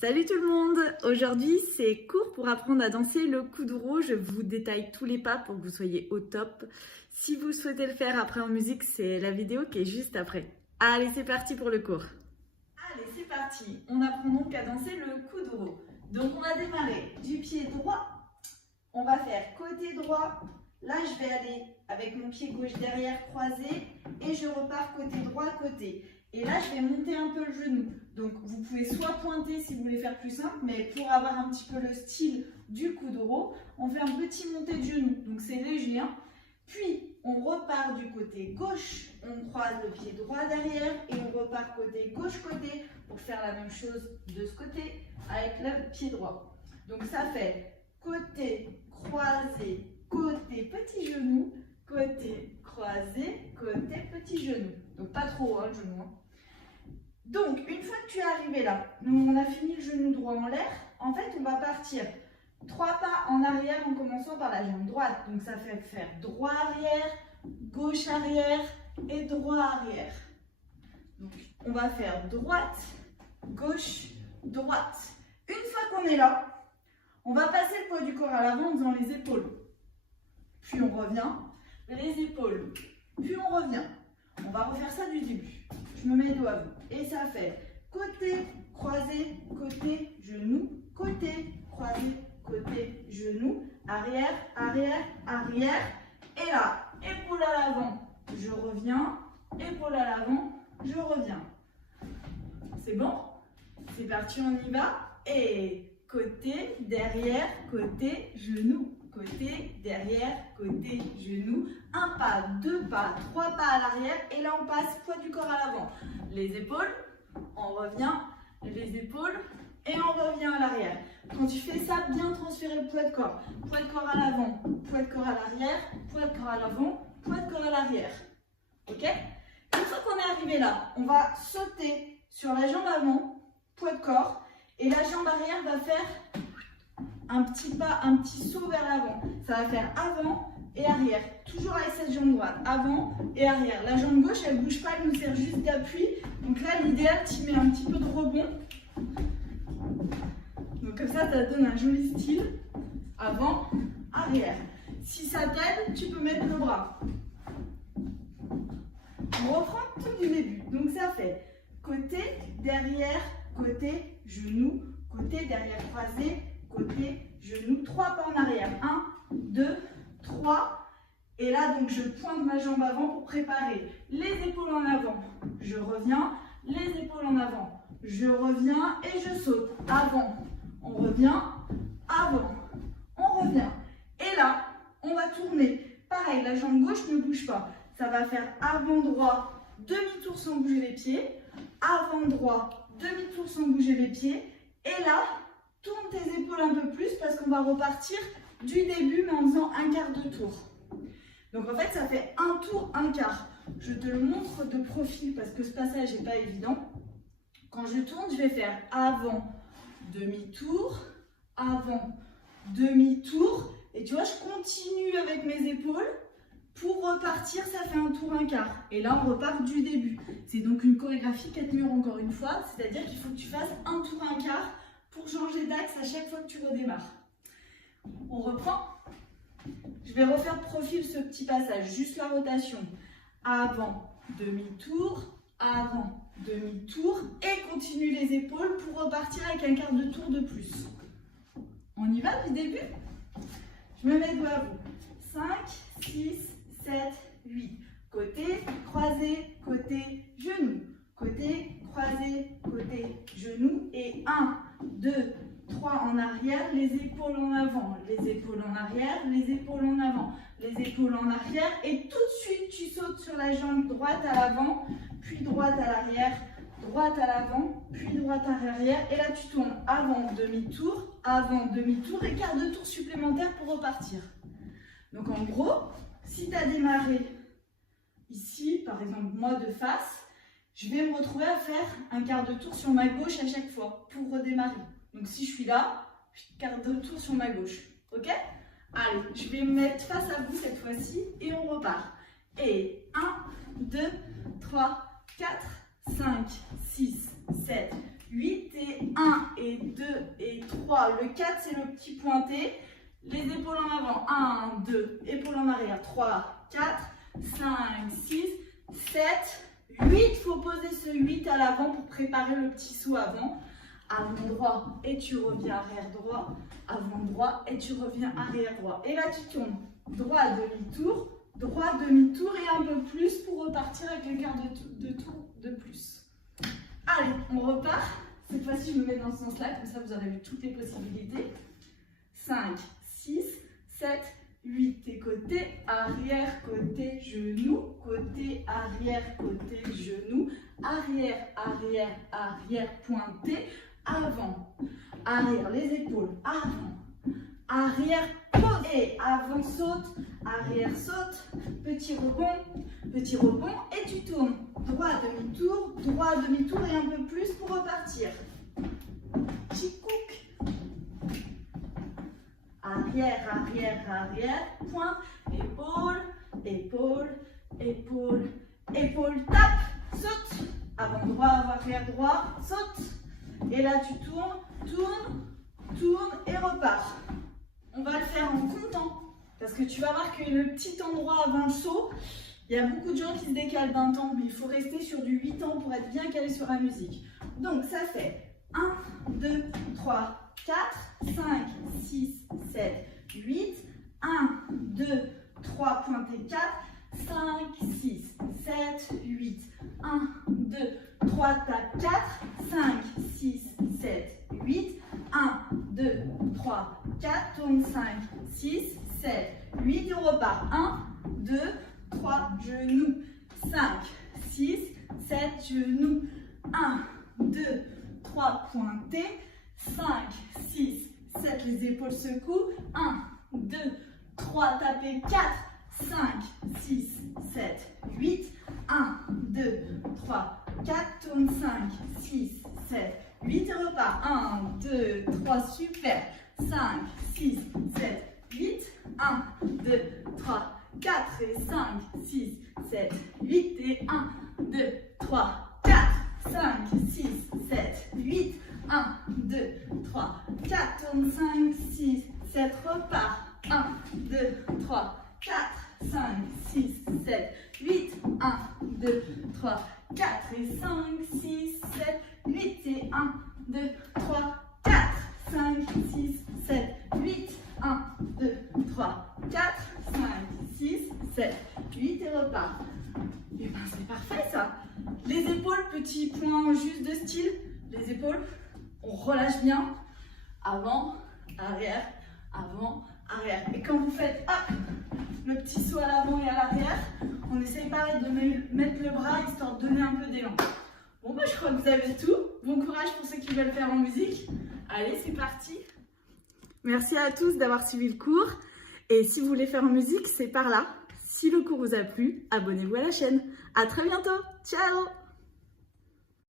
Salut tout le monde! Aujourd'hui, c'est court pour apprendre à danser le kuduro. Je vous détaille tous les pas pour que vous soyez au top. Si vous souhaitez le faire après en musique, c'est la vidéo qui est juste après. Allez, c'est parti pour le cours. Allez, c'est parti. On apprend donc à danser le kuduro. Donc, on va démarrer du pied droit. On va faire côté droit. Là, je vais aller avec mon pied gauche derrière croisé et je repars côté droit, côté. Et là, je vais monter un peu le genou. Donc, vous pouvez soit pointer si vous voulez faire plus simple, mais pour avoir un petit peu le style du kuduro, on fait un petit monté de genou. Donc, c'est léger. Hein. Puis, on repart du côté gauche. On croise le pied droit derrière et on repart côté gauche-côté pour faire la même chose de ce côté avec le pied droit. Donc, ça fait côté croisé, côté petit genou, côté croisé, côté petit genou. Donc pas trop le genou. Hein. Donc une fois que tu es arrivé là, nous on a fini le genou droit en l'air, en fait on va partir 3 pas en arrière en commençant par la jambe droite. Donc ça fait faire droit arrière, gauche arrière et droit arrière. Donc on va faire droite, gauche, droite. Une fois qu'on est là, on va passer le poids du corps à l'avant en faisant les épaules. Puis on revient, les épaules. Puis on revient. On va refaire ça du début. Je me mets dos à vous. Et ça fait côté, croisé, côté, genou, côté, croisé, côté, genou, arrière, arrière, arrière. Et là, épaule à l'avant, je reviens. Épaule à l'avant, je reviens. C'est bon? C'est parti, on y va. Et côté, derrière, côté, genou. Côté, derrière, côté, genou, un pas, 2 pas, 3 pas à l'arrière et là on passe poids du corps à l'avant. Les épaules, on revient, les épaules et on revient à l'arrière. Quand tu fais ça, bien transférer le poids de corps. Poids de corps à l'avant, poids de corps à l'arrière, poids de corps à l'avant, poids de corps à l'arrière. Ok? Une fois qu'on est arrivé là, on va sauter sur la jambe avant, poids de corps, et la jambe arrière va faire un petit pas, un petit saut vers l'avant. Ça va faire avant et arrière. Toujours avec cette jambe droite. Avant et arrière. La jambe gauche, elle ne bouge pas, elle nous sert juste d'appui. Donc là, l'idéal, tu mets un petit peu de rebond. Donc comme ça donne un joli style. Avant, arrière. Si ça t'aide, tu peux mettre le bras. On reprend tout du début. Donc ça fait côté, derrière, côté, genou, côté, derrière, croisé, côté, genou, 3 pas en arrière. 1, 2, 3. Et là, donc, je pointe ma jambe avant pour préparer les épaules en avant. Je reviens, les épaules en avant. Je reviens et je saute. Avant, on revient, avant, on revient. Et là, on va tourner. Pareil, la jambe gauche ne bouge pas. Ça va faire avant droit, demi-tour sans bouger les pieds. Avant droit, demi-tour sans bouger les pieds. Et là, tourne tes épaules un peu plus parce qu'on va repartir du début mais en faisant un quart de tour. Donc en fait ça fait un tour, un quart. Je te le montre de profil parce que ce passage n'est pas évident. Quand je tourne, je vais faire avant, demi-tour, avant, demi-tour. Et tu vois, je continue avec mes épaules. Pour repartir, ça fait un tour, un quart. Et là, on repart du début. C'est donc une chorégraphie 4 murs encore une fois. C'est-à-dire qu'il faut que tu fasses un tour, un quart pour changer d'axe à chaque fois que tu redémarres. On reprend. Je vais refaire profil ce petit passage, juste la rotation. Avant, demi-tour, avant, demi-tour et continue les épaules pour repartir avec un quart de tour de plus. On y va du début? Je me mets dos à vous. 5, 6, 7, 8. Côté, croisé, côté, genou. Côté, croisé, côté, genou. Et 1, 2, 3 en arrière, les épaules en avant, les épaules en arrière, les épaules en avant, les épaules en arrière. Et tout de suite, tu sautes sur la jambe droite à l'avant, puis droite à l'arrière, droite à l'avant, puis droite à l'arrière. Et là, tu tournes avant, demi-tour et quart de tour supplémentaire pour repartir. Donc en gros, si tu as démarré ici, par exemple moi de face, je vais me retrouver à faire un quart de tour sur ma gauche à chaque fois pour redémarrer. Donc si je suis là, quart de tour sur ma gauche. Ok? Allez, je vais me mettre face à vous cette fois-ci et on repart. Et 1, 2, 3, 4, 5, 6, 7, 8 et 1, 1 et 2 et 3. Le 4, c'est le petit pointé. Les épaules en avant. 1, 2, épaules en arrière. 3, 4, 5, 6, 7, 8. Il faut poser ce 8 à l'avant pour préparer le petit saut avant. Avant droit et tu reviens arrière droit. Avant droit et tu reviens arrière droit. Et là, tu tournes droit demi-tour, droit demi-tour et un peu plus pour repartir avec le quart de tour de plus. Allez, on repart. Cette fois-ci, je me mets dans ce sens-là, comme ça vous aurez vu toutes les possibilités. 5, 6, 7, 8 et côté, arrière, côté, genou, côté, arrière, côté, genou, arrière, arrière, arrière, pointé, avant, arrière, les épaules, avant, arrière, pose, et avant, saute, arrière, saute, petit rebond, et tu tournes, droit, demi-tour et un peu plus pour repartir. Petit cook. Arrière, arrière, arrière, point, épaule, épaule, épaule, épaule, tape, saute, avant droit, arrière droit, saute, et là tu tournes, tournes et repars. On va le faire en comptant, parce que tu vas voir que le petit endroit avant le saut, il y a beaucoup de gens qui se décalent d'un temps, mais il faut rester sur du 8 temps pour être bien calé sur la musique. Donc ça fait 1, 2, 3, 4, 5, 6, 7, 8, 1, 2, 3, pointé 4, 5, 6, 7, 8, 1, 2, 3, tape 4, 5, 6, 7, 8, 1, 2, 3, 4, tourne 5, 6, 7, 8 et on repart. 1, 2, 3, genoux, 5, 6, 7, genoux, 1, 2, 3, pointé, 5, 6, 7, les épaules secouent, 1, 2, 3, tapez 4, 5, 6, 7, 8, 1, 2, 3, 4, tourne 5, 6, 7, 8 et repart, 1, 2, 3, super, 5, 6, 7, 8, 1, 2, 3, 4 et 5, 6, 7, 8 et 1, 2, 3, 4, 5, 6, 7, 8, 1, 2, 3, 4, tourne 5, 6, 7, repart, 1, 2, 3, 4, 5, 6, 7, 8, 1, 2, 3, 4 et 5, 6, 7, 8 et 1, 2, 3, 4, 5, 6, 7, 8, 1, 2, 3, 4, 5, 6, 7, 8 et repart. Et ben c'est parfait ça. Les épaules, petit point juste de style. Les épaules, on relâche bien. Avant, arrière, avant, arrière. Et quand vous faites hop, le petit saut à l'avant et à l'arrière, on essaye pareil de mettre le bras histoire de donner un peu d'élan. Bon bah je crois que vous avez tout. Bon courage pour ceux qui veulent faire en musique. Allez, c'est parti. Merci à tous d'avoir suivi le cours. Et si vous voulez faire en musique, c'est par là. Si le cours vous a plu, abonnez-vous à la chaîne. À très bientôt. Ciao!